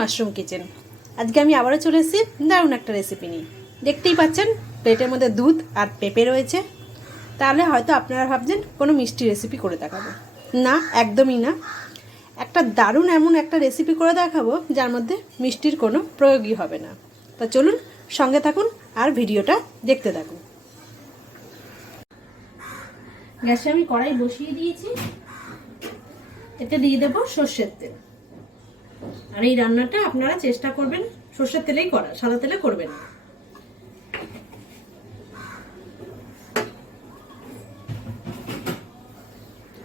Mushroom kitchen. আজকে আমি আবারও চলে এসেছি দারুণ একটা রেসিপি নিয়ে। দেখতেই পাচ্ছেন প্লেটের মধ্যে দুধ আর পেঁপে রয়েছে। তাহলে হয়তো আপনারা ভাবছেন কোনো মিষ্টি রেসিপি করে দেখাবো, না একদমই না। একটা দারুণ এমন একটা রেসিপি করে দেখাবো যার মধ্যে মিষ্টির কোনো প্রয়োগই হবে না। তা চলুন সঙ্গে থাকুন আর ভিডিওটা দেখতে থাকুন। গ্যাসে আমি কড়াই বসিয়ে দিয়েছি, এতে দিয়ে দেবো সর্ষের তেল। আর এই রান্নাটা আপনারা চেষ্টা করবেন সর্ষের তেলেই করা, সাদা তেলে করবেন না।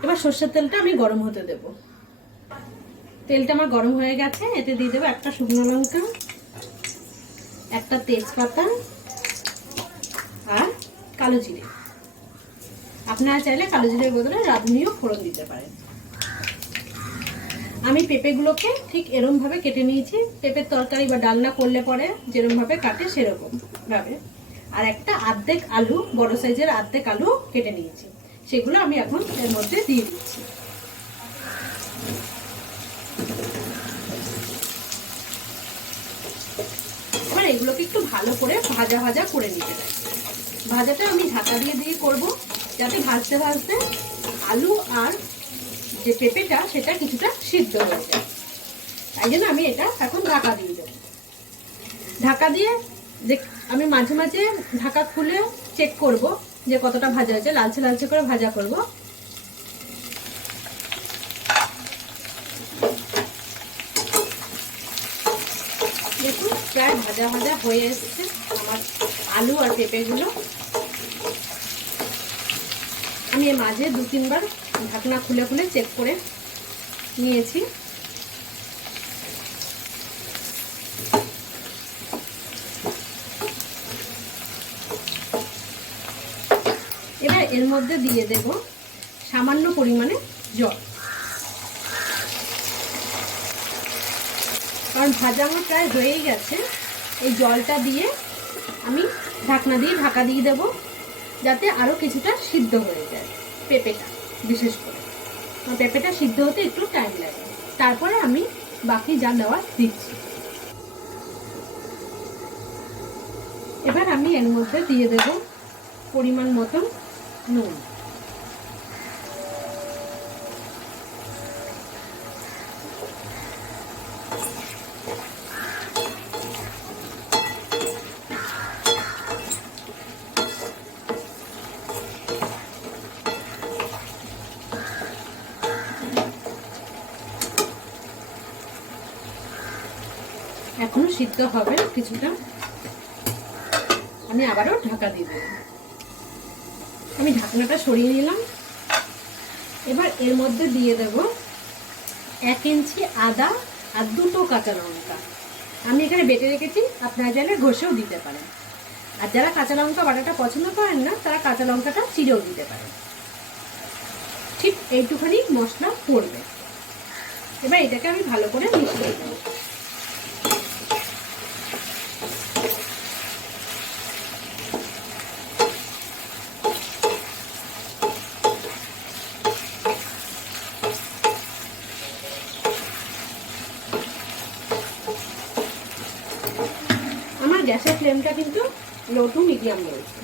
এবার সর্ষের তেলটা আমি গরম হতে দেব। তেলটা আমার গরম হয়ে গেছে, এতে দিয়ে দেবো একটা শুকনো লঙ্কা, একটা তেজপাতা আর কালো জিরে। আপনারা চাইলে কালো জিরের বদলে রাঁধুনিও ফোড়ন দিতে পারেন। আমি পেঁপেগুলোকে ঠিক এরকম ভাবে কেটে নিয়েছি, পেঁপের তরকারি বা ডালনা করলে পরে যেরকম ভাবে কাটে সেরকম ভাবে। আর একটা অর্ধেক আলু, বড় সাইজের অর্ধেক আলু কেটে নিয়েছি, সেগুলো আমি এখন এর মধ্যে দিয়ে দিচ্ছি। এবার এগুলোকে একটু ভালো করে ভাজা ভাজা করে নিতে হবে। ভাজাটা আমি ঢাকা দিয়ে করব, যাতে ভাজতে ভাজতে আলু আর যে পেঁপেটা সেটা কিছুটা সিদ্ধ হয়ে যায়। তাই জন্য আমি এটা এখন ঢাকা দিয়ে দেবো। ঢাকা দিয়ে আমি মাঝে মাঝে ঢাকা খুলে চেক করব যে কতটা ভাজা হয়েছে, লালচে লালচে করে ভাজা করব। দেখুন প্রায় ভাজা ভাজা হয়ে এসেছে আমার আলু আর পেঁপেগুলো। আমি মাঝে 2-3 বার ঢাকনা খুলে খুলে চেক করে নিয়েছি। এবার এর মধ্যে দিয়ে দেব সামান্য পরিমাণে জল, কারণ ভাজা আমার প্রায় হয়েই গেছে। এই জলটা দিয়ে আমি ঢাকনা দিয়ে ঢাকা দিয়ে দেব, যাতে আরো কিছুটা সিদ্ধ হয়ে যায় পেঁপেটা। বিশেষ করে পেঁপেটা সিদ্ধ হতে একটু টাইম লাগে, তারপরে আমি বাকি যা দেওয়া দিচ্ছি। এবার আমি এর মধ্যে দিয়ে দেব পরিমাণ মতন নুন। এখনো সিদ্ধ হবে কিছুটা, আমি আবারও ঢাকা দিয়ে দেব। আমি ঢাকনাটা সরিয়ে নিলাম। এবার এর মধ্যে দিয়ে দেব 1 ইঞ্চি আদা আর 2টো কাঁচা লঙ্কা। আমি এখানে বেটে রেখেছি, আপনারা চাইলে ঘষেও দিতে পারেন। আর যারা কাঁচা লঙ্কা বাটাটা পছন্দ করেন না, তারা কাঁচা লঙ্কাটা চিড়েও দিতে পারেন। ঠিক এইটুখানি মশলা পড়বে। এবার এটাকে আমি ভালো করে মিশিয়ে দেব। গ্যাসের ফ্লেমটা কিন্তু লো টু মিডিয়াম রয়েছে।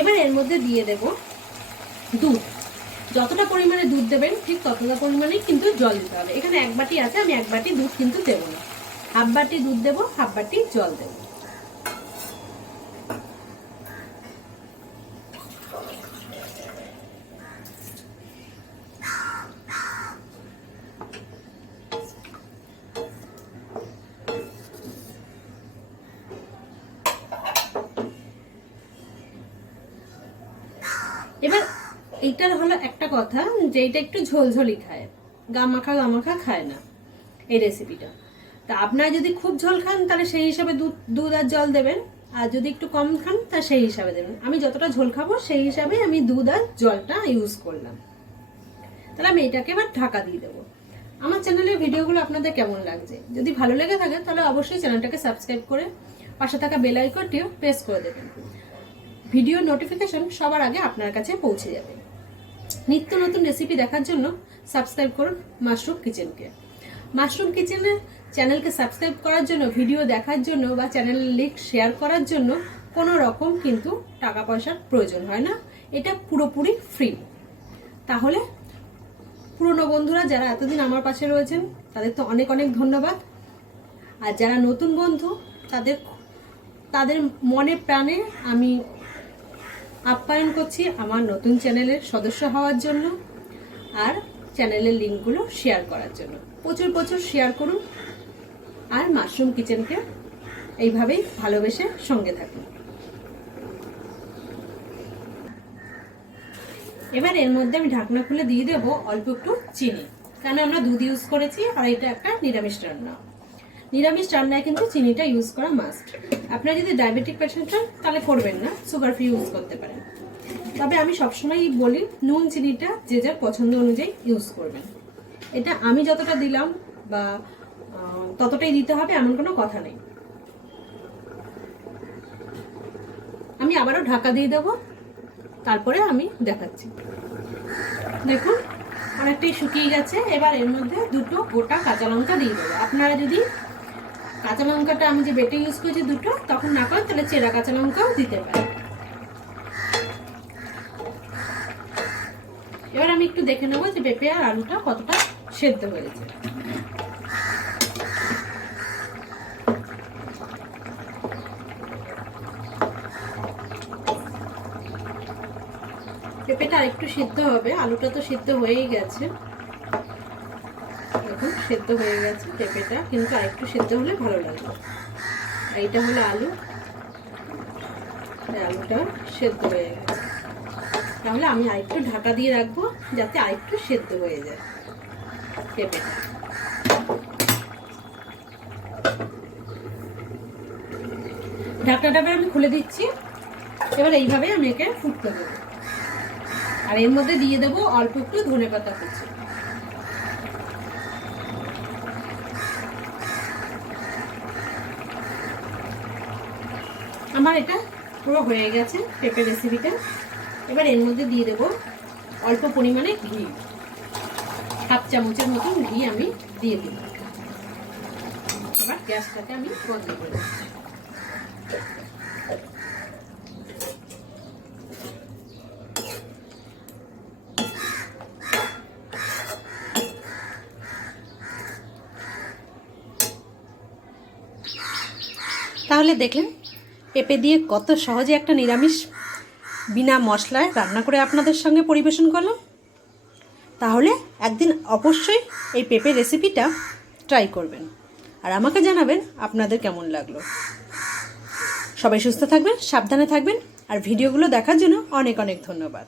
এবার এর মধ্যে দিয়ে দেব দুধ। যতটা পরিমাণে দুধ দেবেন ঠিক ততটা পরিমাণেই কিন্তু জল দিতে হবে। এখানে 1 বাটি আছে, আমি 1 বাটি দুধ কিন্তু দেবো না, 1/2 বাটি দুধ দেবো, 1/2 বাটি জল দেবো। এবার এইটার হলো একটা কথা যে এটা একটু ঝোলঝোলি খায়, গামাখা খায় না এই রেসিপিটা। তা আপনারা যদি খুব ঝোল খান তাহলে সেই হিসাবে দুধ আর জল দেবেন, আর যদি একটু কম খান তা সেই হিসাবে দেবেন। আমি যতটা ঝোল খাবো সেই হিসাবে আমি দুধ আর জলটা ইউজ করলাম। তাহলে আমি এটাকে এবার ঢাকা দিয়ে দেবো। আমার চ্যানেলের ভিডিওগুলো আপনাদের কেমন লাগছে, যদি ভালো লেগে থাকে তাহলে অবশ্যই চ্যানেলটাকে সাবস্ক্রাইব করে পাশে থাকা বেল আইকনটিও প্রেস করে দেবেন। ভিডিও নোটিফিকেশন সবার আগে আপনার কাছে পৌঁছে যাবে। নিত্য নতুন রেসিপি দেখার জন্য সাবস্ক্রাইব করুন মাশরুম কিচেনকে। মাশরুম কিচেনের চ্যানেলকে সাবস্ক্রাইব করার জন্য, ভিডিও দেখার জন্য বা চ্যানেলের লিঙ্ক শেয়ার করার জন্য কোনো রকম কিন্তু টাকা পয়সার প্রয়োজন হয় না, এটা পুরোপুরি ফ্রি। তাহলে পুরনো বন্ধুরা যারা এতদিন আমার পাশে রয়েছেন তাদের তো অনেক অনেক ধন্যবাদ। আর যারা নতুন বন্ধু তাদের মনে প্রাণে আমি আপ্যায়ন করছি আমার নতুন চ্যানেলের সদস্য হওয়ার জন্য আর চ্যানেলের লিঙ্কগুলো শেয়ার করার জন্য। প্রচুর প্রচুর শেয়ার করুন আর মাশরুম কিচেনকে এইভাবেই ভালোবেসে সঙ্গে থাকুন। এবার এর মধ্যে আমি ঢাকনা খুলে দিয়ে দেবো অল্প একটু চিনি, কারণ আমরা দুধ ইউজ করেছি আর এটা একটা নিরামিষ রান্না। নিরামিষ রান্নায় কিন্তু চিনিটা ইউজ করা মাস্ট। আপনারা যদি ডায়াবেটিক পেশেন্ট হন তাহলে করবেন না, সুগার ফ্রি ইউজ করতে পারেন। তবে আমি সবসময়ই বলি নুন চিনিটা যে যার পছন্দ অনুযায়ী ইউজ করবেন। এটা আমি যতটা দিলাম বা ততটাই দিতে হবে এমন কোনো কথা নেই। আমি আবারও ঢাকা দিয়ে দেবো, তারপরে আমি দেখাচ্ছি। দেখুন অনেকটাই শুকিয়ে গেছে। এবার এর মধ্যে দুটো গোটা কাঁচা লঙ্কা দিয়ে দেবো। আপনারা যদি কাঁচা লঙ্কাটা আমি যে বেটে ইউজ করেছি দুটো তখন না করেন তাহলে চেরা কাঁচা লঙ্কাও দিতে পারেন। এবার আমি একটু দেখে নেবো যে পেঁপে আর আলুটা কতটা সেদ্ধ হয়েছে। পেঁপেটা আরেকটু সিদ্ধ হবে, আলুটা তো সিদ্ধ হয়েই গেছে। দেখুন সেদ্ধ হয়ে গেছে পেঁপেটা, কিন্তু আরেকটু সেদ্ধ হলে ভালো লাগবে। এইটা হলো আলু, আলুটা সেদ্ধ হয়ে গেছে। তাহলে আমি আরেকটু ঢাকা দিয়ে রাখবো যাতে আরেকটু সেদ্ধ হয়ে যায় পেঁপেটা। ঢাকনাটা আমি খুলে দিচ্ছি। এবার এইভাবে আমি একে ফুটতে দেবো আর এর মধ্যে দিয়ে দেবো অল্প একটু ধনেপাতা কুচি। আমার এটা পুরো হয়ে গেছে পেঁপে রেসিপিটা। এবার এর মধ্যে দিয়ে দেবো অল্প পরিমাণে ঘি, হাফ চামচের মতন ঘি আমি দিয়ে দেব। এবার গ্যাসটাকে আমি বন্ধ করে দিচ্ছি। তাহলে দেখলেন পেঁপে দিয়ে কত সহজে একটা নিরামিষ বিনা মশলায় রান্না করে আপনাদের সঙ্গে পরিবেশন করলাম। তাহলে একদিন অবশ্যই এই পেঁপে রেসিপিটা ট্রাই করবেন আর আমাকে জানাবেন আপনাদের কেমন লাগলো। সবাই সুস্থ থাকবেন, সাবধানে থাকবেন আর ভিডিওগুলো দেখার জন্য অনেক অনেক ধন্যবাদ।